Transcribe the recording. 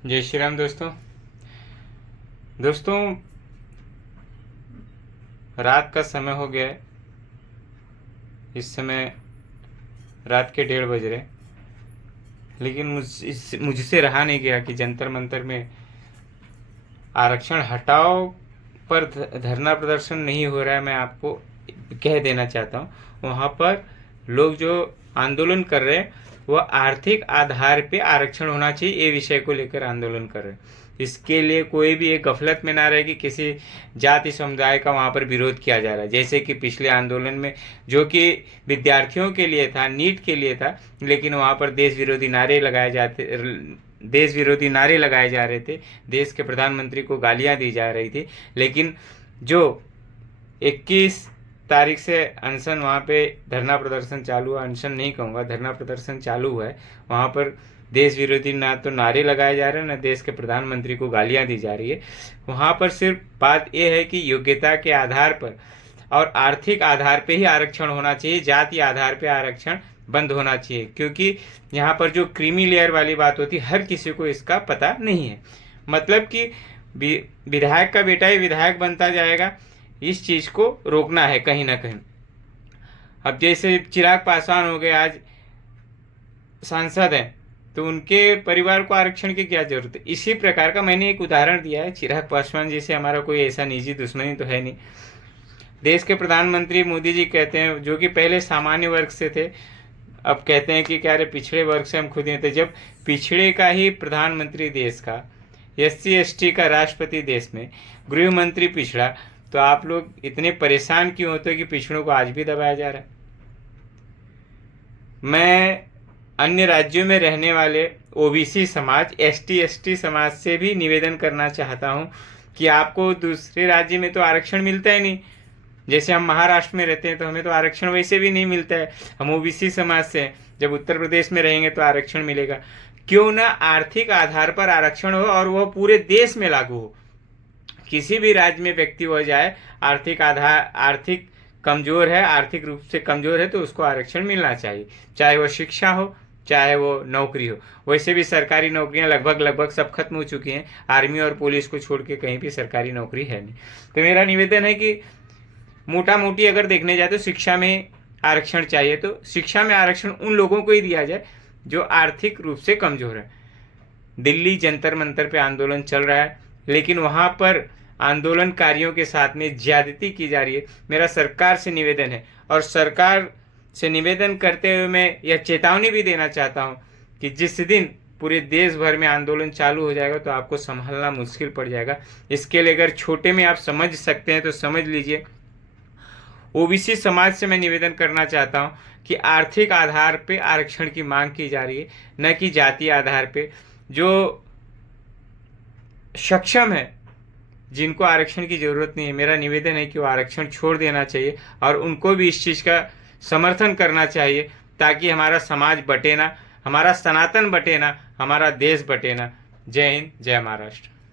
जय श्री राम दोस्तों रात का समय हो गया है। इस समय रात के 1:30 बज रहे, लेकिन मुझसे रहा नहीं गया कि जंतर मंतर में आरक्षण हटाओ पर धरना प्रदर्शन नहीं हो रहा है। मैं आपको कह देना चाहता हूँ, वहाँ पर लोग जो आंदोलन कर रहे हैं वह आर्थिक आधार पे आरक्षण होना चाहिए, ये विषय को लेकर आंदोलन कर रहे हैं। इसके लिए कोई भी एक गफलत में ना रहे कि किसी जाति समुदाय का वहाँ पर विरोध किया जा रहा है। जैसे कि पिछले आंदोलन में जो कि विद्यार्थियों के लिए था, नीट के लिए था, लेकिन वहाँ पर देश विरोधी नारे लगाए जा रहे थे, देश के प्रधानमंत्री को गालियां दी जा रही थी। लेकिन जो 21 तारीख से अनशन वहाँ पे धरना प्रदर्शन चालू हुआ, अनशन नहीं कहूँगा, धरना प्रदर्शन चालू हुआ है, वहाँ पर देश विरोधी ना तो नारे लगाए जा रहे हैं, ना देश के प्रधानमंत्री को गालियां दी जा रही है। वहाँ पर सिर्फ बात यह है कि योग्यता के आधार पर और आर्थिक आधार पे ही आरक्षण होना चाहिए, जाति आधार पे आरक्षण बंद होना चाहिए। क्योंकि यहाँ पर जो क्रीमी लेयर वाली बात होती है, हर किसी को इसका पता नहीं है। मतलब कि विधायक का बेटा ही विधायक बनता जाएगा, इस चीज़ को रोकना है कहीं ना कहीं। अब जैसे चिराग पासवान हो गए, आज सांसद हैं, तो उनके परिवार को आरक्षण की क्या जरूरत है। इसी प्रकार का मैंने एक उदाहरण दिया है। चिराग पासवान जैसे हमारा कोई ऐसा निजी दुश्मनी तो है नहीं। देश के प्रधानमंत्री मोदी जी कहते हैं, जो कि पहले सामान्य वर्ग से थे, अब कहते हैं कि क्या रे पिछड़े वर्ग से हम खुद ही थे। जब पिछड़े का ही प्रधानमंत्री देश का, SC ST का राष्ट्रपति देश में, गृह मंत्री पिछड़ा, तो आप लोग इतने परेशान क्यों होते हो कि पिछड़ों को आज भी दबाया जा रहा है। मैं अन्य राज्यों में रहने वाले OBC समाज, ST ST समाज से भी निवेदन करना चाहता हूं कि आपको दूसरे राज्य में तो आरक्षण मिलता ही नहीं। जैसे हम महाराष्ट्र में रहते हैं तो हमें तो आरक्षण वैसे भी नहीं मिलता है, हम OBC समाज से हैं। जब उत्तर प्रदेश में रहेंगे तो आरक्षण मिलेगा। क्यों ना आर्थिक आधार पर आरक्षण हो और वह पूरे देश में लागू हो। किसी भी राज्य में व्यक्ति हो जाए, आर्थिक कमजोर है, आर्थिक रूप से कमजोर है, तो उसको आरक्षण मिलना चाहिए, चाहे वो शिक्षा हो, चाहे वो नौकरी हो। वैसे भी सरकारी नौकरियां लगभग सब खत्म हो चुकी हैं। आर्मी और पुलिस को छोड़ के कहीं भी सरकारी नौकरी है नहीं। तो मेरा निवेदन है कि मोटा मोटी अगर देखने जाए तो शिक्षा में आरक्षण चाहिए, तो शिक्षा में आरक्षण उन लोगों को ही दिया जाए जो आर्थिक रूप से कमजोर है। दिल्ली जंतर मंतर पे आंदोलन चल रहा है, लेकिन वहां पर आंदोलनकारियों के साथ में ज्यादती की जा रही है। मेरा सरकार से निवेदन है, और सरकार से निवेदन करते हुए मैं यह चेतावनी भी देना चाहता हूं कि जिस दिन पूरे देश भर में आंदोलन चालू हो जाएगा तो आपको संभालना मुश्किल पड़ जाएगा। इसके लिए अगर छोटे में आप समझ सकते हैं तो समझ लीजिए। OBC समाज से मैं निवेदन करना चाहता हूं कि आर्थिक आधार पे आरक्षण की मांग की जा रही है, न कि जाति आधार पे। जो सक्षम है, जिनको आरक्षण की जरूरत नहीं है, मेरा निवेदन है कि वो आरक्षण छोड़ देना चाहिए और उनको भी इस चीज़ का समर्थन करना चाहिए, ताकि हमारा समाज बटे ना, हमारा सनातन बटे ना, हमारा देश बटे ना। जय हिंद, जय महाराष्ट्र।